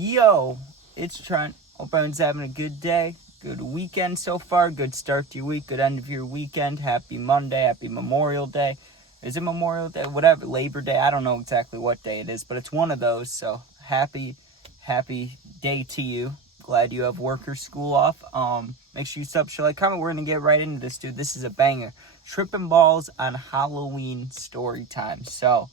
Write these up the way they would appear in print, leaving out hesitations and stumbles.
Yo, it's Trent. Hope everyone's having a good day, good weekend so far, good start to your week, good end of your weekend. Happy Monday, happy Memorial Day. Is it Memorial Day? Whatever, Labor Day. I don't know exactly what day it is, but it's one of those. So happy day to you. Glad you have work or school off. Make sure you sub, share, like, comment. We're gonna get right into this, dude. This is a banger. Tripping balls on Halloween story time. So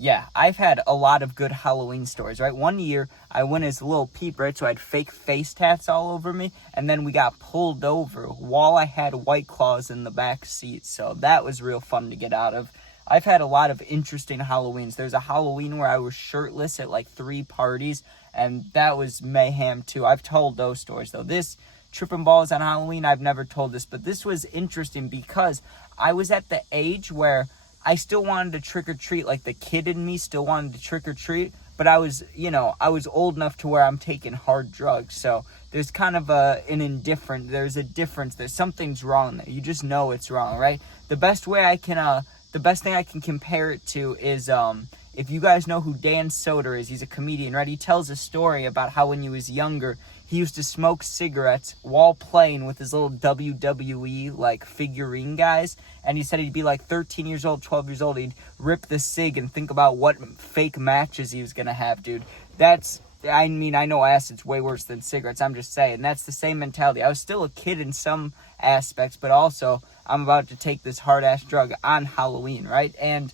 yeah, I've had a lot of good Halloween stories, right? One year, I went as a little peep, right? So I had fake face tats all over me, and then we got pulled over while I had White Claws in the back seat. So that was real fun to get out of. I've had a lot of interesting Halloweens. There's a Halloween where I was shirtless at like 3 parties, and that was mayhem too. I've told those stories, though. This tripping balls on Halloween, I've never told this, but this was interesting because I was at the age where I still wanted to trick or treat, like the kid in me still wanted to trick or treat, but I was old enough to where I'm taking hard drugs. So there's kind of there's a difference. There's something's wrong there. You just know it's wrong, right? The best thing I can compare it to is, if you guys know who Dan Soder is, he's a comedian, right? He tells a story about how when he was younger, he used to smoke cigarettes while playing with his little WWE, like, figurine guys. And he said he'd be like 13 years old, 12 years old. He'd rip the cig and think about what fake matches he was going to have, dude. I know acid's way worse than cigarettes. I'm just saying. That's the same mentality. I was still a kid in some aspects, but also I'm about to take this hard-ass drug on Halloween, right? And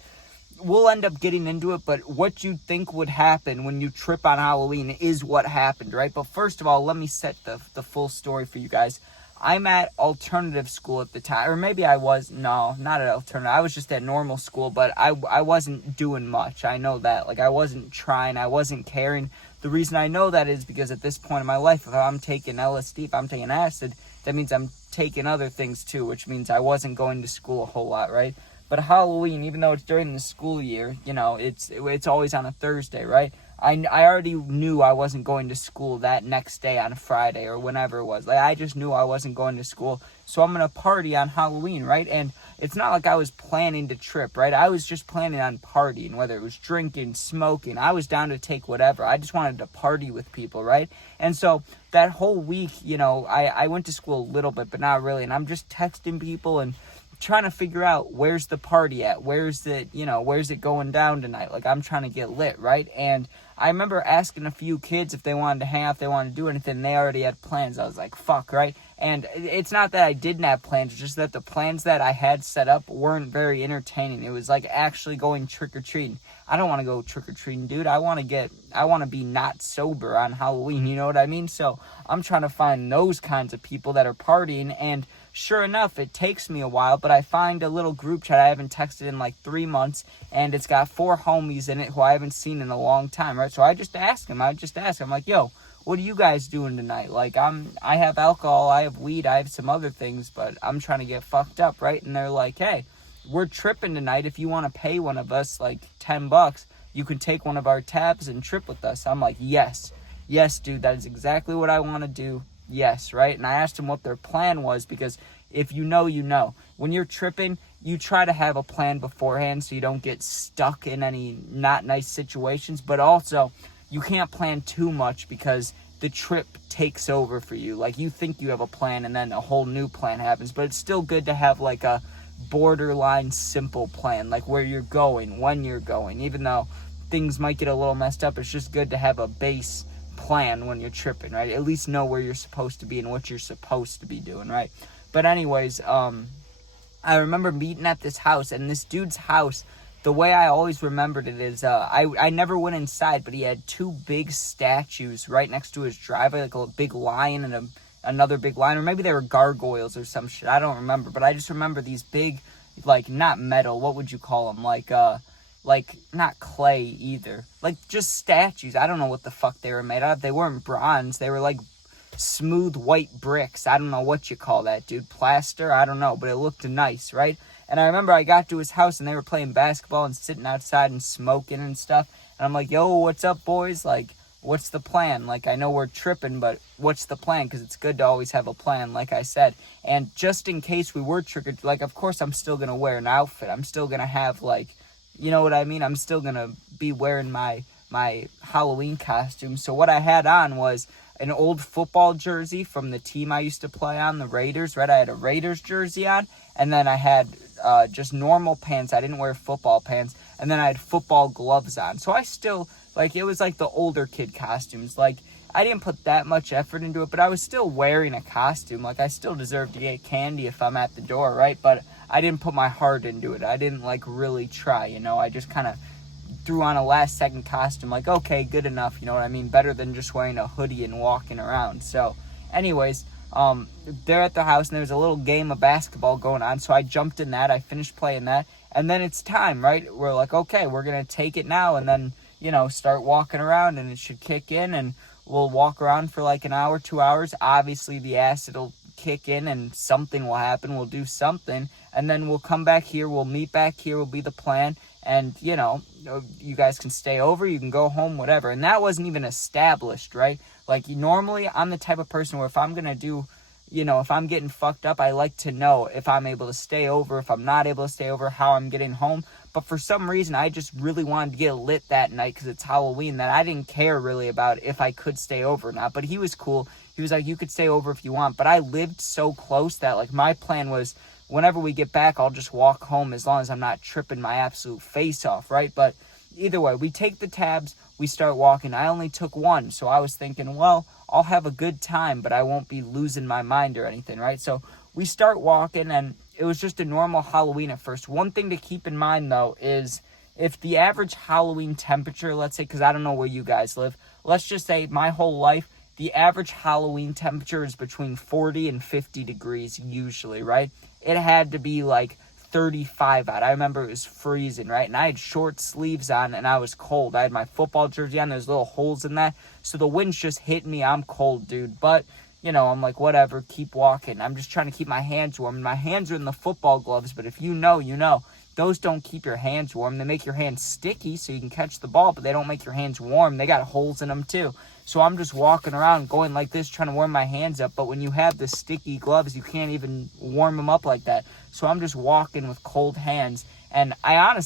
we'll end up getting into it, but what you think would happen when you trip on Halloween is what happened, right? But first of all, let me set the full story for you guys. I'm at alternative school at the time, or maybe I was, no, not at alternative. I was just at normal school, but I wasn't doing much. I know that. Like, I wasn't trying, I wasn't caring. The reason I know that is because at this point in my life, if I'm taking LSD, if I'm taking acid, that means I'm taking other things too, which means I wasn't going to school a whole lot, right? But Halloween, even though it's during the school year, it's always on a Thursday, right? I already knew I wasn't going to school that next day on a Friday or whenever it was. Like, I just knew I wasn't going to school, so I'm going to party on Halloween, right? And it's not like I was planning to trip, right? I was just planning on partying, whether it was drinking, smoking. I was down to take whatever. I just wanted to party with people, right? And so that whole week, I went to school a little bit, but not really. And I'm just texting people and trying to figure out where's the party at, where's it going down tonight. Like, I'm trying to get lit, right? And I remember asking a few kids if they wanted to hang out, if they wanted to do anything. They already had plans. I was like, fuck, right? And it's not that I didn't have plans, it's just that the plans that I had set up weren't very entertaining. It was like actually going trick-or-treating. I don't want to go trick-or-treating, dude. I want to be not sober on Halloween, you know what I mean? So I'm trying to find those kinds of people that are partying, and sure enough, it takes me a while, but I find a little group chat I haven't texted in like 3 months, and it's got 4 homies in it who I haven't seen in a long time, right? So I just ask them. I'm like, yo, what are you guys doing tonight? Like, I have alcohol, I have weed, I have some other things, but I'm trying to get fucked up, right? And they're like, hey, we're tripping tonight. If you want to pay one of us like $10, you can take one of our tabs and trip with us. I'm like, yes, dude, that is exactly what I want to do. Yes, right? And I asked them what their plan was, because if you know, you know. When you're tripping, you try to have a plan beforehand so you don't get stuck in any not nice situations, but also you can't plan too much because the trip takes over for you. Like, you think you have a plan and then a whole new plan happens, but it's still good to have like a borderline simple plan, like where you're going, when you're going. Even though things might get a little messed up, it's just good to have a base plan when you're tripping, right? At least know where you're supposed to be and what you're supposed to be doing, right? But anyways, I remember meeting at this house, and this dude's house, the way I always remembered it is, I never went inside, but he had 2 big statues right next to his driveway, like a big lion and another big lion, or maybe they were gargoyles or some shit, I don't remember, but I just remember these big, like, not metal, what would you call them, like not clay either, like just statues. I don't know what the fuck they were made out of. They weren't bronze, they were like smooth white bricks. I don't know what you call that, dude. Plaster? I don't know, but it looked nice, right? And I remember I got to his house and they were playing basketball and sitting outside and smoking and stuff, and I'm like, yo, what's up, boys? Like, what's the plan? Like, I know we're tripping, but what's the plan? Because it's good to always have a plan, like I said. And just in case we were triggered, like, of course I'm still gonna wear an outfit. I'm still gonna have, like, you know what I mean? I'm still gonna be wearing my my Halloween costume. So what I had on was an old football jersey from the team I used to play on, the Raiders, right? I had a Raiders jersey on, and then I had just normal pants. I didn't wear football pants, and then I had football gloves on. So I still, like, it was like the older kid costumes. Like, I didn't put that much effort into it, but I was still wearing a costume. Like, I still deserve to get candy if I'm at the door, right? But I didn't put my heart into it. I didn't, like, really try, you know? I just kind of threw on a last-second costume. Like, okay, good enough, you know what I mean? Better than just wearing a hoodie and walking around. So, anyways, they're at the house, and there was a little game of basketball going on. So I jumped in that. I finished playing that. And then it's time, right? We're like, okay, we're going to take it now and then, you know, start walking around, and it should kick in, and we'll walk around for like an hour, 2 hours. Obviously, the acid will kick in and something will happen. We'll do something, and then we'll come back here. We'll meet back here will be the plan. And, you know, you guys can stay over. You can go home, whatever. And that wasn't even established, right? Like, normally, I'm the type of person where if I'm going to do, you know, if I'm getting fucked up, I like to know if I'm able to stay over, if I'm not able to stay over, how I'm getting home. But for some reason, I just really wanted to get lit that night because it's Halloween, that I didn't care really about if I could stay over or not. But he was cool. He was like, you could stay over if you want. But I lived so close that, like, my plan was whenever we get back, I'll just walk home as long as I'm not tripping my absolute face off, right? But either way, we take the tabs, we start walking. I only took one, so I was thinking, well, I'll have a good time, but I won't be losing my mind or anything, right? So we start walking, and it was just a normal Halloween at first. One thing to keep in mind, though, is if the average Halloween temperature, let's say, because I don't know where you guys live, let's just say my whole life, the average Halloween temperature is between 40 and 50 degrees usually, right? It had to be like 35 out. I remember it was freezing, right? And I had short sleeves on, and I was cold. I had my football jersey on. There's little holes in that. So the wind's just hitting me. I'm cold, dude. But, you know, I'm like, whatever, keep walking. I'm just trying to keep my hands warm. My hands are in the football gloves, but if you know, you know. Those don't keep your hands warm. They make your hands sticky so you can catch the ball, but they don't make your hands warm. They got holes in them too. So I'm just walking around going like this, trying to warm my hands up. But when you have the sticky gloves, you can't even warm them up like that. So I'm just walking with cold hands. And I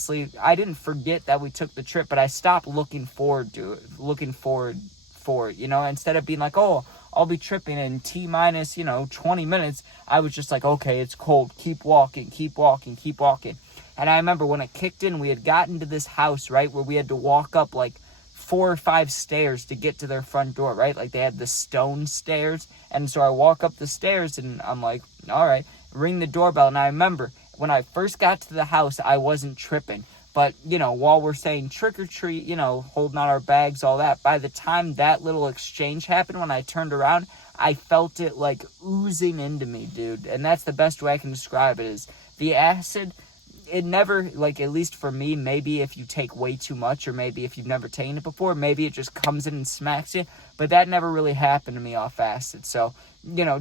didn't forget that we took the trip, but I stopped looking forward for it, you know, instead of being like, oh, I'll be tripping in T-minus, 20 minutes. I was just like, okay, it's cold. Keep walking, keep walking, keep walking. And I remember when it kicked in, we had gotten to this house, right, where we had to walk up like 4 or 5 stairs to get to their front door, right? Like they had the stone stairs. And so I walk up the stairs and I'm like, all right, ring the doorbell. And I remember when I first got to the house, I wasn't tripping. But, while we're saying trick or treat, holding out our bags, all that, by the time that little exchange happened, when I turned around, I felt it like oozing into me, dude. And that's the best way I can describe it is the acid. It never, like, at least for me, maybe if you take way too much or maybe if you've never taken it before, maybe it just comes in and smacks you. But that never really happened to me off acid. So,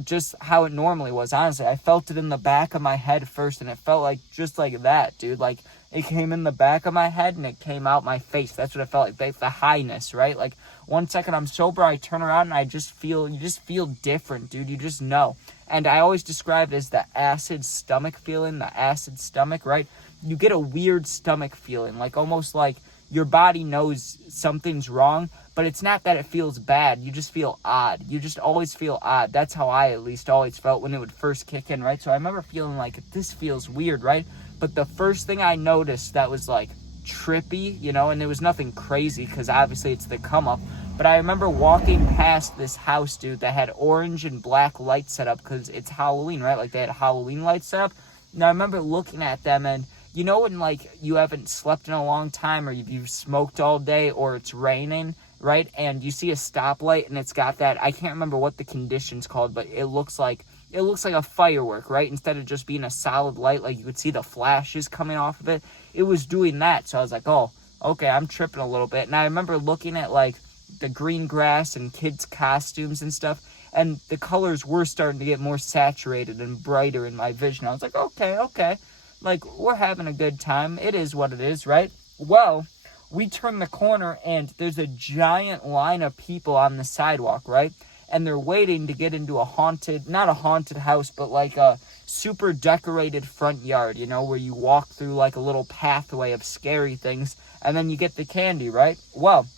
just how it normally was. Honestly, I felt it in the back of my head first, and it felt like just like that, dude. Like, it came in the back of my head and it came out my face. That's what it felt like, the highness, right? Like, 1 second I'm sober, I turn around and you just feel different, dude. You just know. And I always describe it as the acid stomach feeling, the acid stomach, right? You get a weird stomach feeling, like almost like your body knows something's wrong, but it's not that it feels bad. You just feel odd. You just always feel odd. That's how I at least always felt when it would first kick in, right? So I remember feeling like, this feels weird, right? But the first thing I noticed that was like trippy, and there was nothing crazy because obviously it's the come up. But I remember walking past this house, dude, that had orange and black lights set up because it's Halloween, right? Like they had Halloween lights set up. And I remember looking at them and, when like you haven't slept in a long time or you've smoked all day or it's raining, right? And you see a stoplight and it's got that, I can't remember what the condition's called, but it looks like a firework, right? Instead of just being a solid light, like you could see the flashes coming off of it. It was doing that. So I was like, oh, okay, I'm tripping a little bit. And I remember looking at like the green grass and kids' costumes and stuff, and the colors were starting to get more saturated and brighter in my vision. I was like, okay. Like, we're having a good time. It is what it is, right? Well, we turn the corner and there's a giant line of people on the sidewalk, right? And they're waiting to get into not a haunted house, but like a super decorated front yard, where you walk through like a little pathway of scary things and then you get the candy, right? Well,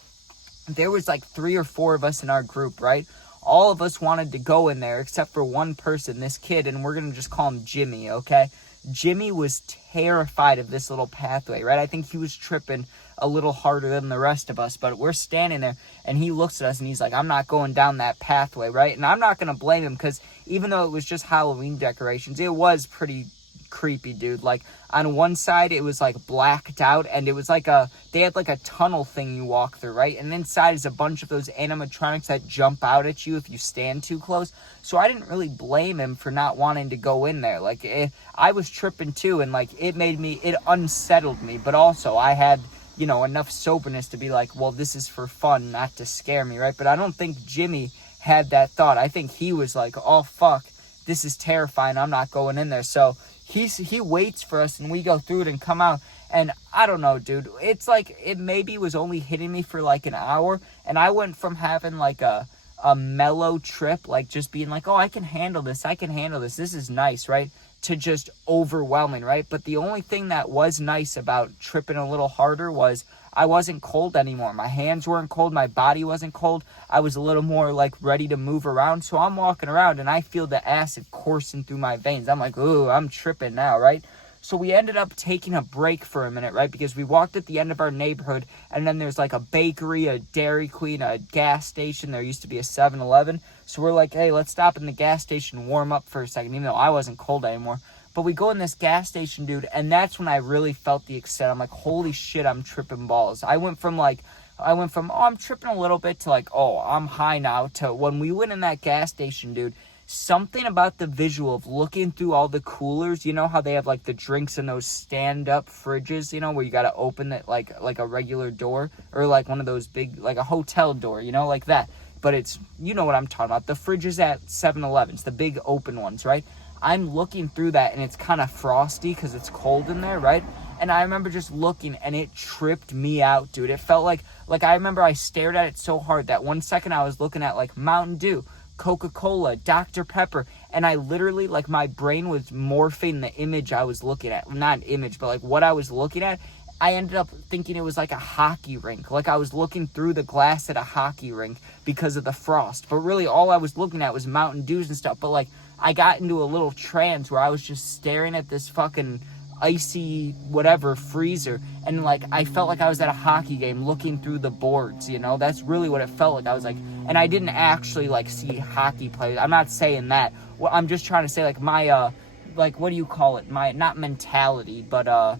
there was like 3 or 4 of us in our group, right? All of us wanted to go in there except for one person, this kid, and we're going to just call him Jimmy, okay? Jimmy was terrified of this little pathway, right? I think he was tripping a little harder than the rest of us, but we're standing there, and he looks at us, and he's like, I'm not going down that pathway, right? And I'm not going to blame him, because even though it was just Halloween decorations, it was pretty creepy, dude. Like, on one side it was like blacked out, and it was like they had like a tunnel thing you walk through, right? And inside is a bunch of those animatronics that jump out at you if you stand too close. So I didn't really blame him for not wanting to go in there. Like, I was tripping too, and like it unsettled me, but also I had, you know, enough soberness to be like, well, this is for fun, not to scare me, right? But I don't think Jimmy had that thought. I think he was like, oh fuck, this is terrifying, I'm not going in there. So he waits for us, and we go through it and come out. And I don't know, dude. It's like it maybe was only hitting me for like an hour, and I went from having like a mellow trip, like just being like, oh, I can handle this, this is nice, right? To just overwhelming, right? But the only thing that was nice about tripping a little harder was I wasn't cold anymore. My hands weren't cold. My body wasn't cold. I was a little more like ready to move around. So I'm walking around and I feel the acid coursing through my veins. I'm like, ooh, I'm tripping now, right? So we ended up taking a break for a minute, right? Because we walked at the end of our neighborhood, and then there's like a bakery, a Dairy Queen, a gas station. There used to be a 7-Eleven. So we're like, hey, let's stop in the gas station and warm up for a second, even though I wasn't cold anymore. But we go in this gas station, dude, and that's when I really felt the extent. I'm like, holy shit, I'm tripping balls. I went from, oh, I'm tripping a little bit to like, oh, I'm high now, to when we went in that gas station, dude, something about the visual of looking through all the coolers. You know how they have like the drinks in those stand-up fridges, you know, where you got to open it like a regular door, or like one of those big, like a hotel door, you know, like that. But it's, you know what I'm talking about, the fridges at 7-Elevens, the big open ones, right? I'm looking through that, and it's kind of frosty because it's cold in there, right? And I remember just looking, and it tripped me out, dude. It felt like I remember I stared at it so hard that 1 second I was looking at like Mountain Dew, Coca-Cola, Dr. Pepper, and I literally, like, my brain was morphing the image I was looking at. Not an image, but like what I was looking at. I ended up thinking it was like a hockey rink. Like I was looking through the glass at a hockey rink because of the frost. But really all I was looking at was Mountain Dews and stuff. But like I got into a little trance where I was just staring at this fucking icy whatever freezer, and like I felt like I was at a hockey game looking through the boards, you know. That's really what it felt like. I was like, and I didn't actually like see hockey players. I'm not saying that. Well, I'm just trying to say like my like, what do you call it, my, not mentality, but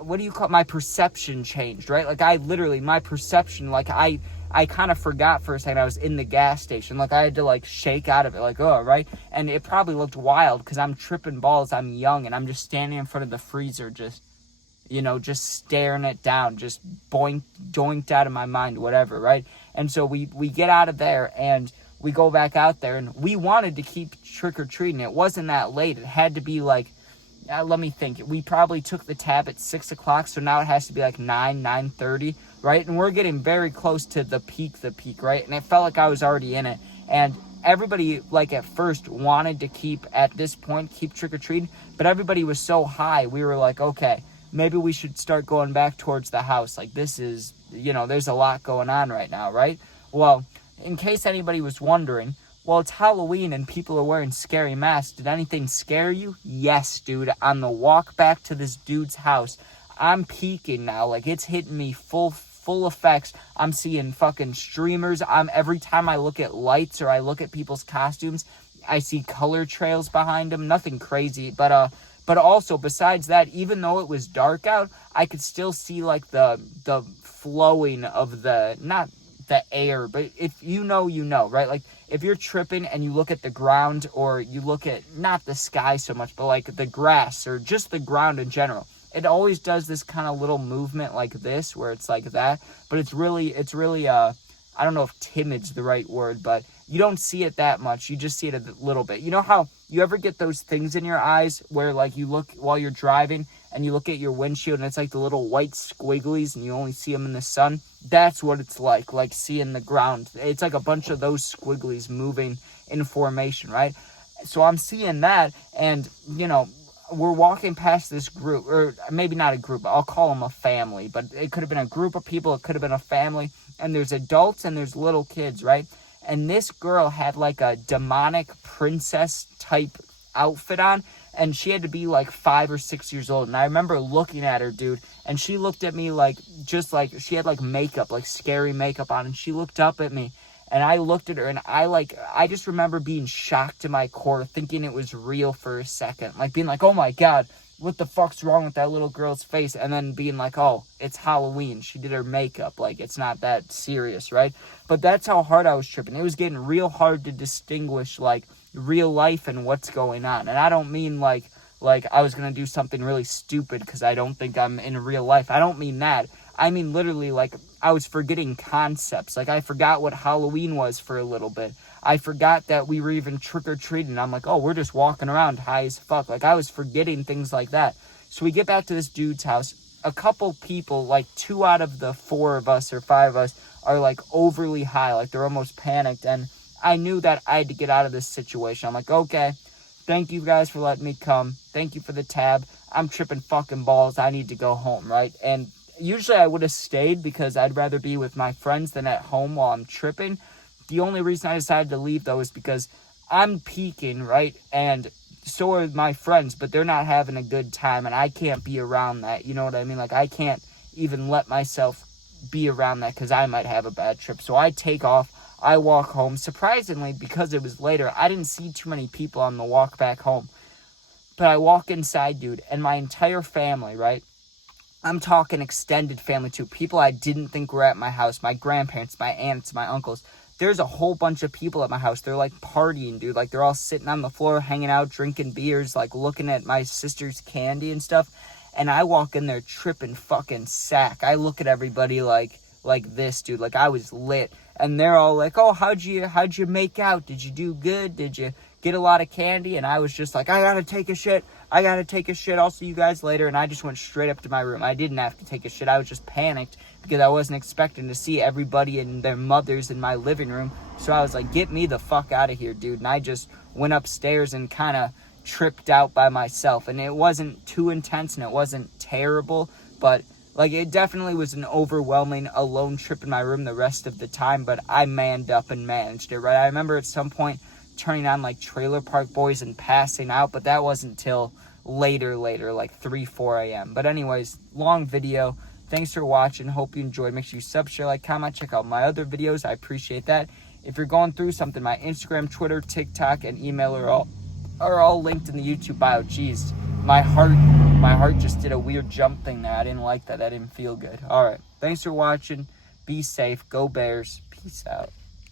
what do you call it? My perception changed, right? Like I literally, my perception, like I kind of forgot for a second I was in the gas station. Like I had to like shake out of it, like, oh, right? And it probably looked wild because I'm tripping balls, I'm young, and I'm just standing in front of the freezer, just, you know, just staring it down, just doinked out of my mind, whatever, right? And so we get out of there, and we go back out there, and we wanted to keep trick-or-treating. It wasn't that late. It had to be like, let me think. We probably took the tab at 6 o'clock, so now it has to be like 9:30, right? And we're getting very close to the peak, right? And it felt like I was already in it. And everybody, like, at first wanted to keep trick-or-treating, but everybody was so high, we were like, okay, maybe we should start going back towards the house. Like, this is, you know, there's a lot going on right now, right? Well, in case anybody was wondering, well, it's Halloween and people are wearing scary masks. Did anything scare you? Yes, dude. On the walk back to this dude's house, I'm peeking now. Like, it's hitting me full effects. I'm seeing fucking streamers. Every time I look at lights or I look at people's costumes, I see color trails behind them. Nothing crazy, but also besides that, even though it was dark out, I could still see like the flowing of the, not the air, but if you know, right? Like if you're tripping and you look at the ground, or you look at not the sky so much, but like the grass or just the ground in general, it always does this kind of little movement like this, where it's like that, but it's really I don't know if timid's the right word, but you don't see it that much. You just see it a little bit. You know how you ever get those things in your eyes where like you look while you're driving and you look at your windshield and it's like the little white squigglies and you only see them in the sun? That's what it's like seeing the ground. It's like a bunch of those squigglies moving in formation, right? So I'm seeing that, and, you know, we're walking past this group, or maybe not a group, I'll call them a family, but it could have been a group of people, it could have been a family, and there's adults and there's little kids, right? And this girl had like a demonic princess type outfit on, and she had to be like 5 or 6 years old. And I remember looking at her, dude, and she looked at me like, just like, she had like makeup, like scary makeup on, and she looked up at me, and I looked at her, and I just remember being shocked to my core, thinking it was real for a second, like being like, oh my God, what the fuck's wrong with that little girl's face? And then being like, oh, it's Halloween, she did her makeup, like, it's not that serious, right? But that's how hard I was tripping. It was getting real hard to distinguish, like, real life and what's going on. And I don't mean like I was gonna do something really stupid because I don't think I'm in real life. I don't mean that. I mean literally, like, I was forgetting concepts. Like, I forgot what Halloween was for a little bit. I forgot that we were even trick-or-treating. I'm like, oh, we're just walking around high as fuck. Like, I was forgetting things like that. So we get back to this dude's house. A couple people, like 2 out of the 4 of us or 5 of us, are like overly high. Like, they're almost panicked. And I knew that I had to get out of this situation. I'm like, okay, thank you guys for letting me come. Thank you for the tab. I'm tripping fucking balls. I need to go home, right? And usually I would have stayed because I'd rather be with my friends than at home while I'm tripping. The only reason I decided to leave, though, is because I'm peaking, right? And so are my friends, but they're not having a good time, and I can't be around that. You know what I mean? Like, I can't even let myself be around that because I might have a bad trip. So I take off. I walk home. Surprisingly, because it was later, I didn't see too many people on the walk back home. But I walk inside, dude, and my entire family, right? I'm talking extended family, too. People I didn't think were at my house. My grandparents, my aunts, my uncles. There's a whole bunch of people at my house. They're, like, partying, dude. Like, they're all sitting on the floor, hanging out, drinking beers, like, looking at my sister's candy and stuff. And I walk in there tripping fucking sack. I look at everybody like this, dude. Like, I was lit. And they're all like, oh, how'd you make out? Did you do good? Did you get a lot of candy? And I was just like, I gotta take a shit. I'll see you guys later. And I just went straight up to my room. I didn't have to take a shit. I was just panicked because I wasn't expecting to see everybody and their mothers in my living room. So I was like, get me the fuck out of here, dude. And I just went upstairs and kind of tripped out by myself. And it wasn't too intense and it wasn't terrible, but like, it definitely was an overwhelming alone trip in my room the rest of the time, but I manned up and managed it, right? I remember at some point turning on, like, Trailer Park Boys and passing out, but that wasn't till later, like 3, 4 a.m. But anyways, long video. Thanks for watching. Hope you enjoyed. Make sure you sub, share, like, comment, check out my other videos. I appreciate that. If you're going through something, my Instagram, Twitter, TikTok, and email are all linked in the YouTube bio. Jeez, my heart just did a weird jump thing there. I didn't like that. That didn't feel good. All right. Thanks for watching. Be safe. Go Bears. Peace out.